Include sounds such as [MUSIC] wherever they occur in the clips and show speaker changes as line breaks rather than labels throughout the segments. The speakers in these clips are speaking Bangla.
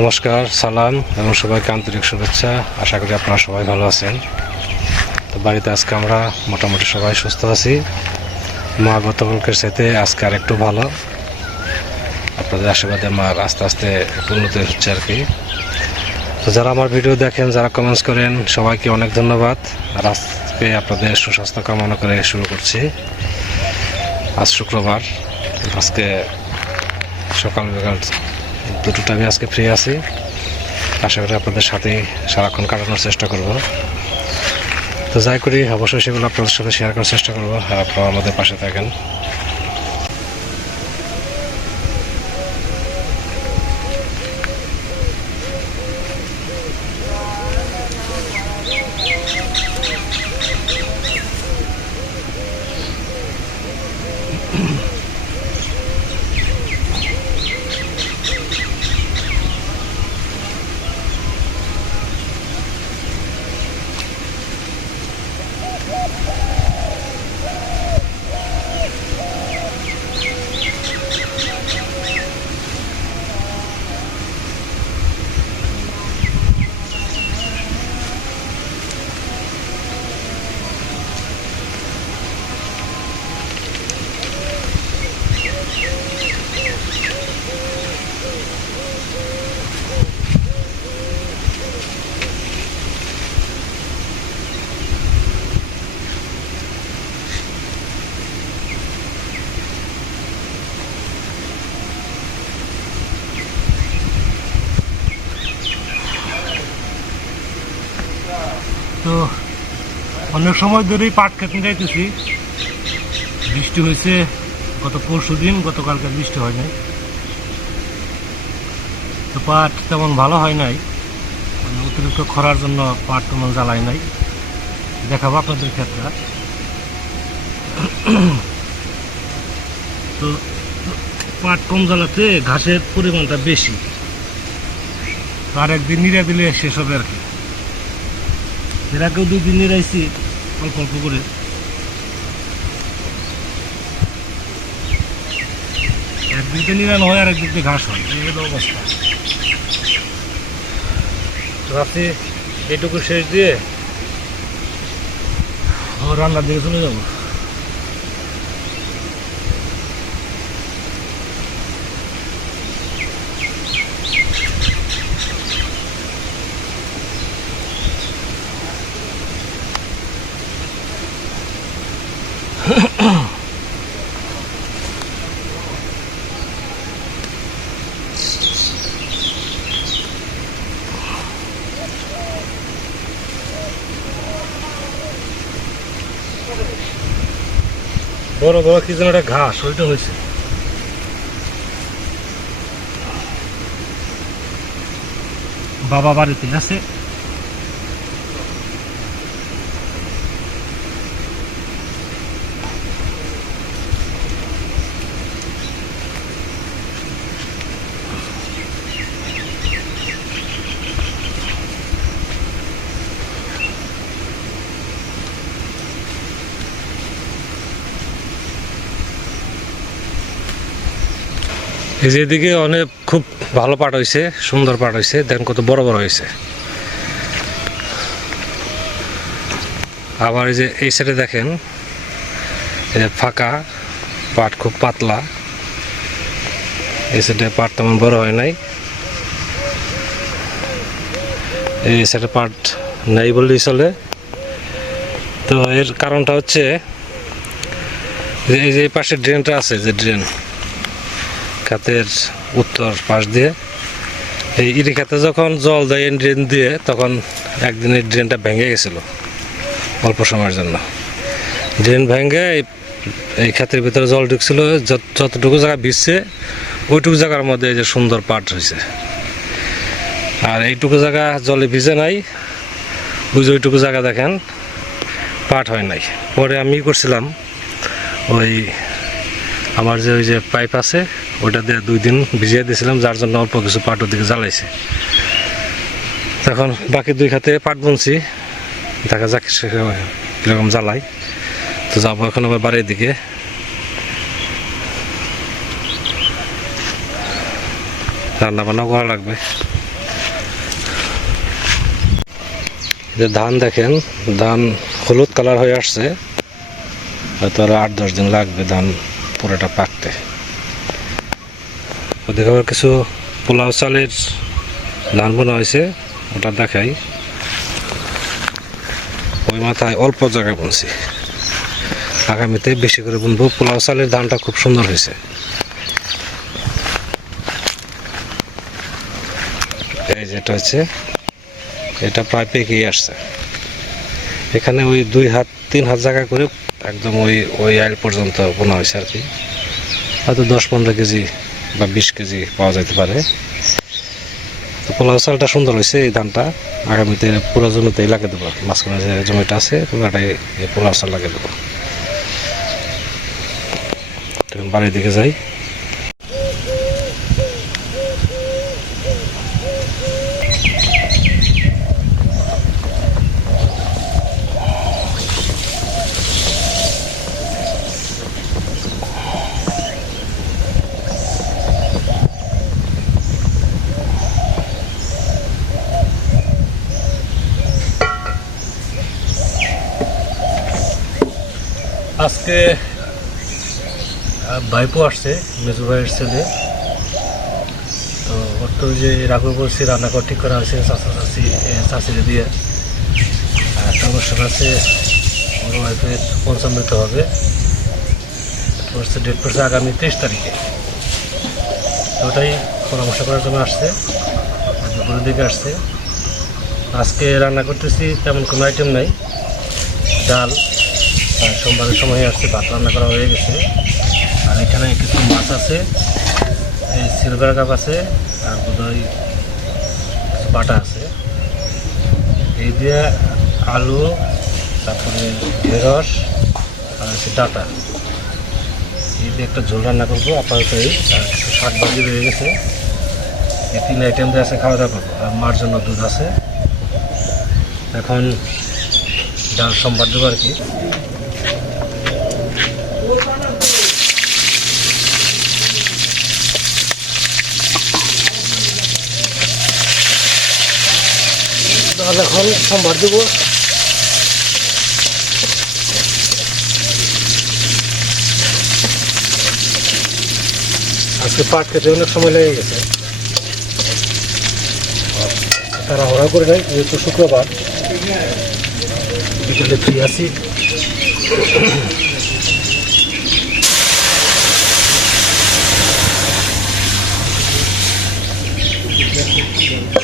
নমস্কার, সালাম এবং সবাইকে আন্তরিক শুভেচ্ছা। আশা করি আপনারা সবাই ভালো আছেন। তো বাড়িতে আজকে আমরা মোটামুটি সবাই সুস্থ আছি। মা গতকালকের সাথে আজকে আর একটু ভালো। আপনাদের আশীর্বাদে মার আস্তে আস্তে উন্নতি হচ্ছে আর কি। তো যারা আমার ভিডিও দেখেন, যারা কমেন্টস করেন, সবাইকে অনেক ধন্যবাদ। আর আজকে আপনাদের সুস্বাস্থ্য কামনা করে শুরু করছি। আজ শুক্রবার। আজকে সকাল বিকাল দুটো আমি আজকে ফ্রি আছি। আশা করি আপনাদের সাথে সারাক্ষণ কাটানোর চেষ্টা করব। তো যাই করি, অবশ্যই সেগুলো আপনাদের সাথে শেয়ার করার চেষ্টা করব। আর আপনারা আমাদের পাশে থাকেন
তো অনেক সময় ধরেই পাট খেতে যাইতেছি। বৃষ্টি হয়েছে, গত পরশু দিন, গতকালকে বৃষ্টি হয় নাই। তো পাট তেমন ভালো হয় নাই মানে অতিরিক্ত খরার জন্য পাট তেমন জ্বালাই নাই। দেখাবো আপনাদের ক্ষেত্রে। তো পাট কম জ্বালাতে ঘাসের পরিমাণটা বেশি। আর একদিন নিরে দিলে শেষ হবে আর কি। এর আগেও দুই দিন নিরাইছি অল্প অল্প করে। একদিকে নিরান হয় আর একদিকে ঘাস হয়। এই হলো অবস্থা। রাতে এইটুকু শেষ দিয়ে রান্নার দিকে চলে যাব। বড় বড় কি যেন একটা ঘাস ওইটা হয়েছে। বাবা বাড়িতে আছে।
এই যে এদিকে অনেক খুব ভালো পাট হয়েছে সুন্দর পাট হয়েছে দেখেন কত বড় বড় হয়েছে আবার এই যে এই সাইডে দেখেন, এই যে ফাঁকা পাট খুব পাতলা। এই সাইডে পাট তেমন বড় হয় নাই। এই সাইডে পাট নেই বললেই চলে। তো এর কারণটা হচ্ছে এই যে এই পাশে ড্রেনটা আছে, যে ড্রেন খাতের উত্তর পাশ দিয়ে। এই ইরি খাতে যখন জল দেয় ড্রেন দিয়ে, তখন একদিন এই ড্রেনটা ভেঙে গেছিল অল্প সময়ের জন্য। ড্রেন ভেঙে এই- খাতের ভিতরে জল ঢুকছিল, যত- যতটুকু জায়গা ভিজছে, ওইটুকু জায়গার মধ্যে এই যে সুন্দর পাট হয়েছে। আর এইটুকু জায়গা জলে ভিজে নাই, ওই যে ওইটুকু জায়গা দেখেন, পাট হয় নাই। পরে আমি করছিলাম, ওই আমার যে ওই যে পাইপ আছে, ওটা দিয়ে দুই দিন ভিজিয়ে দিয়েছিলাম, যার জন্য অল্প কিছু পাট ওদিকে জ্বালাইছে। এখন বাকি দুই খাতে পাট বুনছি। দেখা যাক কীরকম জ্বালাই। তো যাব এখন আবার বাড়ির দিকে। রান্না বান্না করা লাগবে।
যে ধান দেখেন, ধান হলুদ কালার হয়ে আসছে। হয়তো আরও আট, দশ দিন লাগবে ধান পুরোটা পাকতে। ওদিকে আবার কিছু পোলাও চালের ধান বোনা হয়েছে, ওটা দেখাই। ওই মাথায় অল্প জায়গায় বুনছি। আগামীতে বেশি করে বুনবো। পোলাও চালের ধানটা খুব সুন্দর হয়েছে। এই যেটা হচ্ছে, এটা প্রায় পেকেই আসছে। এখানে ওই দুই হাত, তিন হাত জায়গা করে একদম ওই ওই আইল পর্যন্ত বোনা হয়েছে আর কি। হয়তো দশ পনেরো কেজি বা বিশ কেজি পাওয়া যেতে পারে। তো পোলাও চালটা সুন্দর হয়েছে এই ধানটা। আগামীতে পুরো জমিতেই লাগিয়ে দেবো। মাঝখানে যে জমিটা আছে পুরোটাই পোলাও চাল লাগিয়ে দেবো। বাড়ির দিকে যাই।
আজকে ভাইপো আসছে, মেজু ভাইয়ের ছেলে। তো ওর তো যে রাঘব বলছি, রান্নাঘর ঠিক করা হয়েছে চাষা চাষি চাষিরে দিয়ে। একটা অনুষ্ঠান আছে ওর ওয়াইফের পঞ্চামৃত হবে। পড়ছে ডেট পড়ছে আগামী তেইশ তারিখে। ওটাই পরামর্শ করার জন্য আসছে। দুপুরের দিকে আসছে। আজকে রান্না করতেছি তেমন কোনো আইটেম নাই। ডাল। সোমবারের সময় আসছে ভাত রান্না করা হয়ে গেছে। আর এখানে কিছু মাছ আছে, এই সিলভার কাপ আছে, আর বোধহয় কিছু বাটা আছে। এই দিয়ে আলু, তারপরে ঢেঁড়স, আর হচ্ছে ডাটা। এই দিয়ে একটা ঝোল রান্না করব, আপাতত এই, আর কিছু শাক ভাজি রয়ে গেছে। এই তিন আইটেম দিয়ে আছে খাওয়া দাওয়া করব, আর মার জন্য দুধ আছে। এখন ডাল সোমবার দেবো আর কি। ডাল এখন সোমবার দেবো। আজকে পাট খেতে অনেক সময় লেগে গেছে। তারা হরা করে নেয় যেহেতু শুক্রবার। বিকেলে ফ্রি আছি। মাছ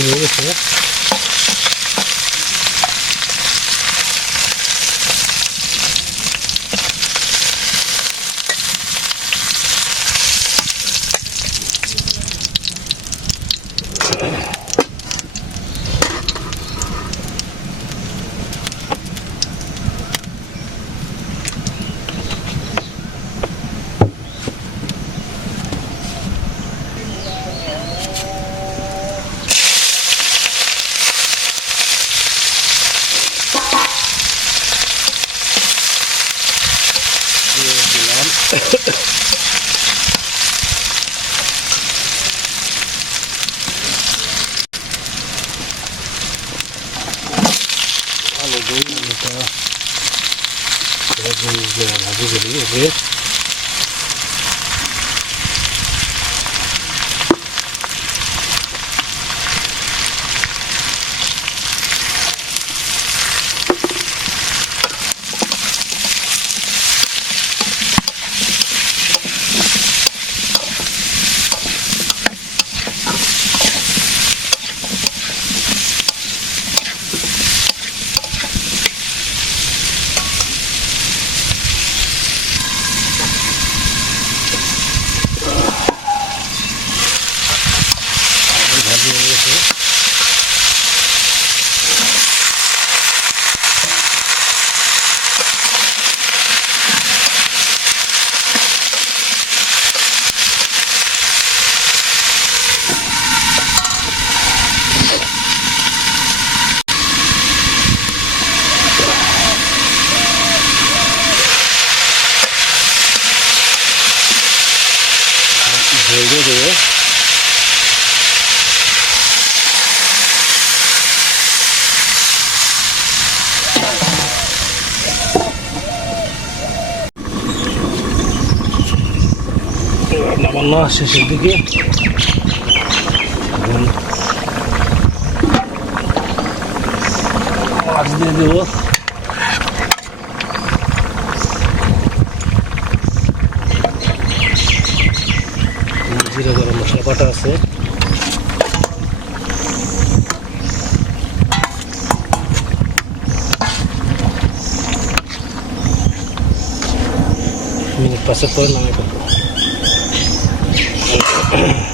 ভাজি হয়ে গেছে নামানো শেষের দিকে এখন মাছ দিয়ে দেবো জিরা গরম মশলা বাটা আছে মিনিট পাঁচের পরে নামে করব Oh. [LAUGHS]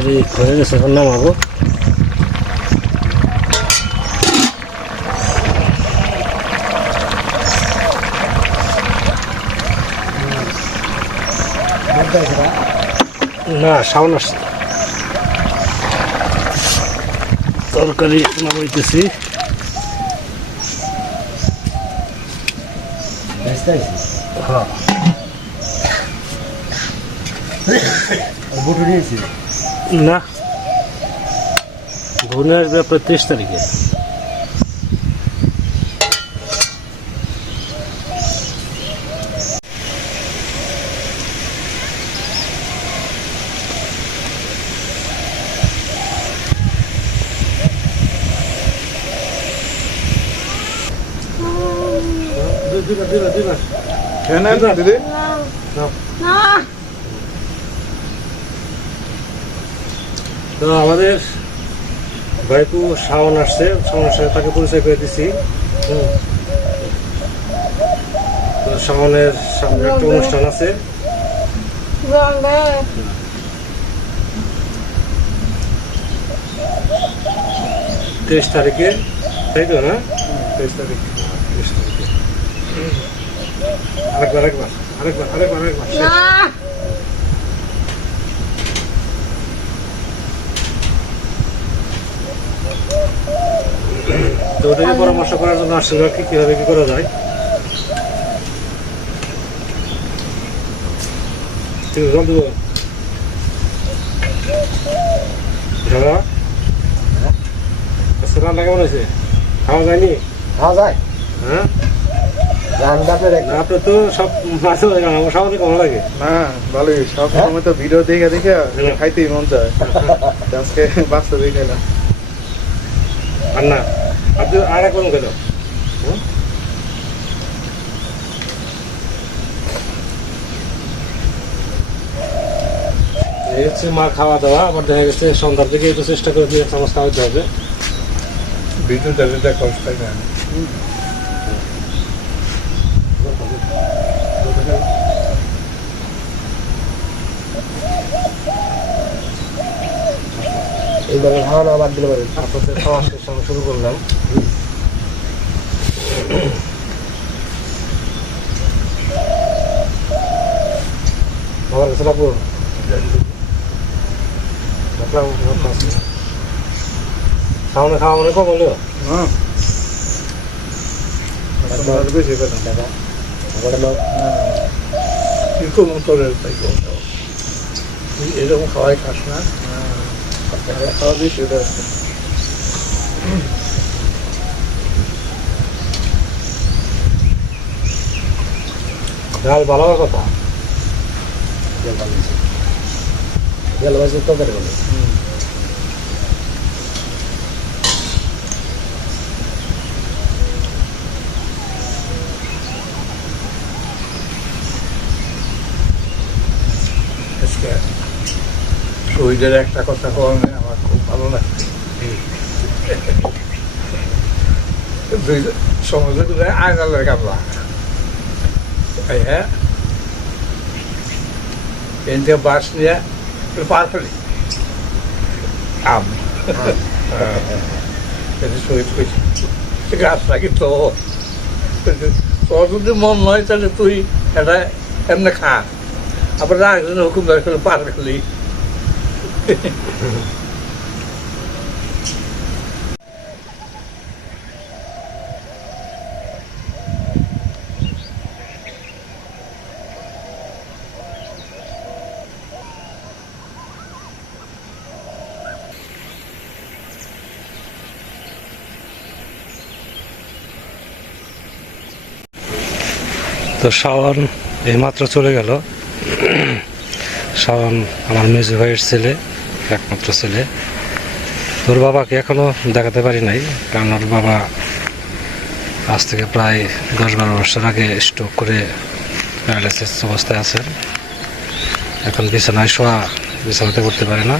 হয়ে গেছে এখন নামাবো না সাউন্ড আসছে। তরকারি নামাইতেছি হ্যাঁ।
বুটু নিয়েছি
না। ঘুরে আসবে আপনার তেইশ তারিখে। দিবা দিবা দিবা।
খেয়ে নেন
তো আমাদের ভাইপু শাওন আসছে শাওনের সাথে তাকে পরিচয় করে দিছি। তো শাওনের সামনে একটা অনুষ্ঠান আছে। তেইশ তারিখে তাই তো না? তেইশ তারিখ। তেইশ তারিখে। আরেকবার আরেকবার আরেকবার আরেকবার আরেকবার। তো ওটাকে পরামর্শ করার জন্য আসছিল কি কীভাবে কি করা যায়। ঠিক আছে জল দাদা? রান্না কেমন হয়েছে? খাওয়া যায়নি?
খাওয়া যায়।
হ্যাঁ?
আপনার
তো সব মাছ আমার সবাই কেমন লাগে?
না ভালোই। সব সময় তো ভিডিও দেখে দেখে খাইতেই মন চায়। [LAUGHS] আজকে বাস্তবে খেলাম
আর না আপনি আর এক কেন এই হচ্ছে মা খাওয়া দাওয়া আবার দেখা গেছে সন্ধ্যার দিকে একটু চেষ্টা করে দিয়ে চামচ খাওয়াতে হবে।
ভিডিও দেখে কষ্ট না।
এই ধরনের ধারণা বাদ দিলে
পারেন তারপর সমাজের সঙ্গে শুরু করলাম। মানে আমার খাওয়া মনে কম হলেও
হ্যাঁ।
এরকম খাওয়াই খাস না।
ডাল ভালো কথা? ডাল ভাজি তরকারি বলে
আজকে শহীদের একটা কথা কমে আমার খুব ভালো দুই সমাজে দুটো আয়নালের কামলা হ্যাঁ। এনতে বাস নিয়ে পার ফেলি আম। শহীদ কইছে গাছ নাকি তো তোর যদি মন নয় তাহলে তুই এটা এমনি খা। আবার রাখলেন হুকুমদার করে পার করলি।
তো শাওন এইমাত্র চলে গেল। শাওন আমার মেজু ভাইয়ের ছেলে। একমাত্র ছেলে। তোর বাবাকে এখনও দেখাতে পারি নাই, কারণ ওর বাবা আজ থেকে প্রায় দশ বারো বছর আগে স্ট্রোক করে প্যারালাইসিস অবস্থায় আছেন। এখন বিছানায় শোয়া, বিছানাতে করতে পারে না।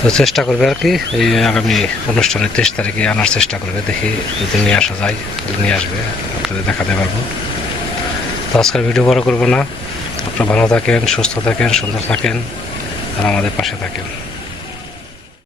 তো চেষ্টা করবে আর কি, এই আগামী অনুষ্ঠানের তেইশ তারিখে আনার চেষ্টা করবে, দেখি যদি নিয়ে আসা যায় নিয়ে আসবে, আপনাদের দেখাতে পারব। তো আজকের ভিডিও বড় করব না। আপনারা ভালো থাকেন, সুস্থ থাকেন, সুন্দর থাকেন। আর আমাদের পাশে থাকেন।